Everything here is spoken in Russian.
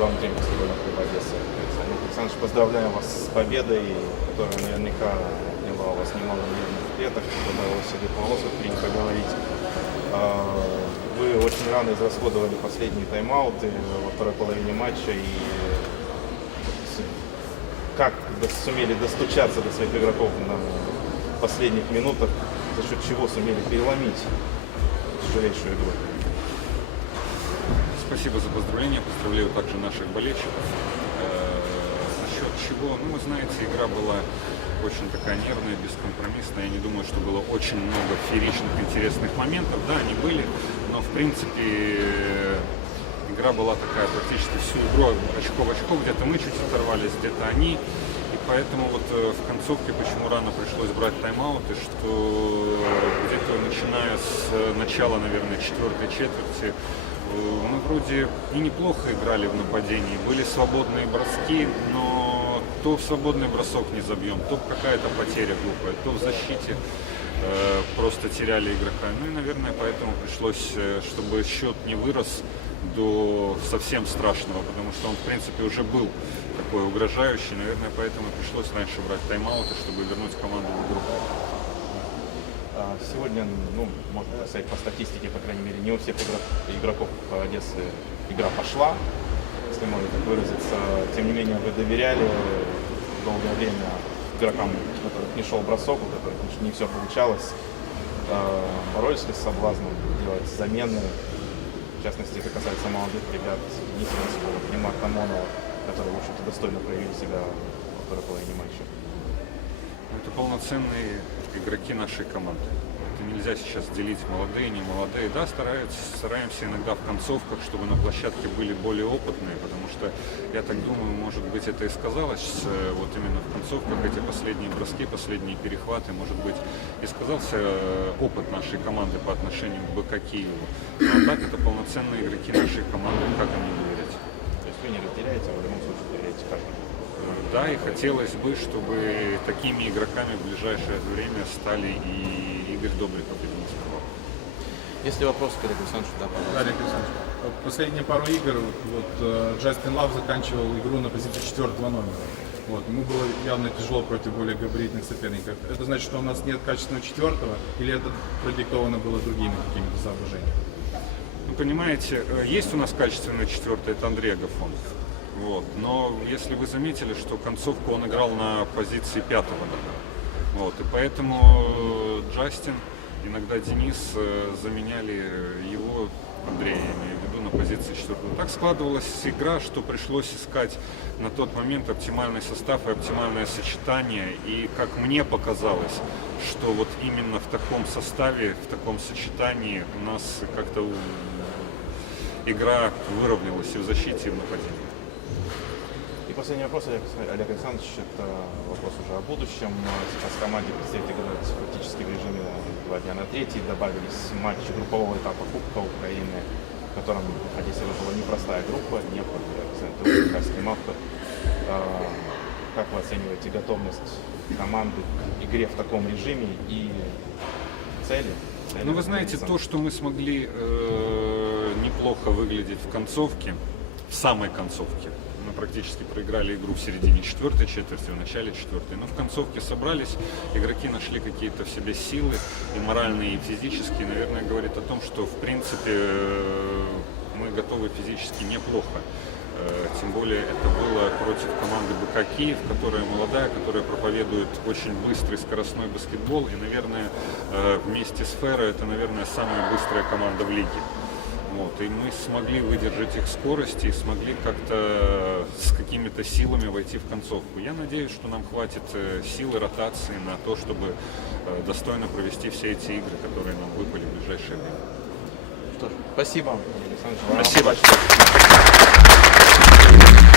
главный тренер футбольного клуба Одессы. Олег Александрович, поздравляю вас с победой, которая наверняка отняла у вас немало нервных клеток, добавила себе полос, как принято говорить. А, Вы очень рано израсходовали последние тайм-ауты во второй половине матча и с- как сумели достучаться до своих игроков на последних минутах, за счет чего сумели переломить тяжелейшую игру. Спасибо за поздравления. Поздравляю также наших болельщиков. Э, Насчет чего? Ну, вы знаете, игра была очень такая нервная, бескомпромиссная. Я не думаю, что было очень много фееричных, интересных моментов. Да, они были, но в принципе игра была такая практически всю игру очко в очко. Где-то мы чуть оторвались, где-то они. И поэтому вот э, в концовке почему рано пришлось брать тайм-ауты, что где-то начиная с э, начала, наверное, четвертой четверти Мы вроде и неплохо играли в нападении, были свободные броски, но то свободный бросок не забьем, то какая-то потеря глупая, то в защите э, просто теряли игрока. Ну и, наверное, поэтому пришлось, э, чтобы счет не вырос до совсем страшного, потому что он, в принципе, уже был такой угрожающий. Наверное, поэтому пришлось раньше брать тайм-ауты, чтобы вернуть команду в игру. Сегодня, ну, можно сказать, по статистике, по крайней мере, не у всех игрок- игроков Одессы игра пошла, если можно так выразиться. Тем не менее, вы доверяли долгое время игрокам, у которых не шел бросок, у которых не все получалось. А, Боролись ли с соблазном делать замены? В частности, это касается молодых ребят, Нисинского, Немар Тамонова, которые, в общем-то, достойно проявили себя во второй половине матча. Это полноценные игроки нашей команды. Это нельзя сейчас делить молодые, не молодые. Да, стараются, стараемся иногда в концовках, чтобы на площадке были более опытные, потому что, я так думаю, может быть, это и сказалось э, вот именно в концовках, эти последние броски, последние перехваты, может быть, и сказался э, опыт нашей команды по отношению к БК Киеву. Но а так это полноценные игроки нашей команды, как им не доверять. То есть вы не разделяете, а в любом случае доверяете каждому. Да, и хотелось бы, чтобы такими игроками в ближайшее время стали и Игорь Добриков из Москвы. Если вопросы к Олегу Александровичу, да, пожалуйста. Олег Александрович, вот последние пару игр вот, э, Джастин Лав заканчивал игру на позиции четвертого номера. Вот, ему было явно тяжело против более габаритных соперников. Это значит, что у нас нет качественного четвертого, или это продиктовано было другими какими-то соображениями? Ну, понимаете, э, есть у нас качественный четвертый, это Андрей Агафонов. Вот. Но если вы заметили, что концовку он играл на позиции пятого. Вот. И поэтому э, Джастин, иногда Денис э, заменяли его, Андрея, я имею в виду, на позиции четвертого. Так складывалась игра, что пришлось искать на тот момент оптимальный состав и оптимальное сочетание. И как мне показалось, что вот именно в таком составе, в таком сочетании у нас как-то игра выровнялась и в защите, и в нападении. И последний вопрос, Олег, Олег Александрович, это вопрос уже о будущем. Сейчас команде предстоит играть фактически в режиме два дня на третий. Добавились матчи группового этапа Кубка Украины, в котором Одессе выпала непростая группа, Днепр, Центр, Кавказский Мавка. Как вы оцениваете готовность команды к игре в таком режиме и цели? Цели Ну, вы знаете, то, что мы смогли э, неплохо выглядеть в концовке, самой концовке, мы практически проиграли игру в середине четвертой четверти, в начале четвертой, но в концовке собрались, игроки нашли какие-то в себе силы, и моральные, и физические, наверное, говорит о том, что, в принципе, э, мы готовы физически неплохо. Э, Тем более это было против команды БК Киев, которая молодая, которая проповедует очень быстрый скоростной баскетбол. И, наверное, э, вместе с Ферро это, наверное, самая быстрая команда в лиге. Вот, и мы смогли выдержать их скорость и смогли как-то с какими-то силами войти в концовку. Я надеюсь, что нам хватит э, силы ротации на то, чтобы э, достойно провести все эти игры, которые нам выпали в ближайшее время. Что ж, спасибо. Вам Спасибо.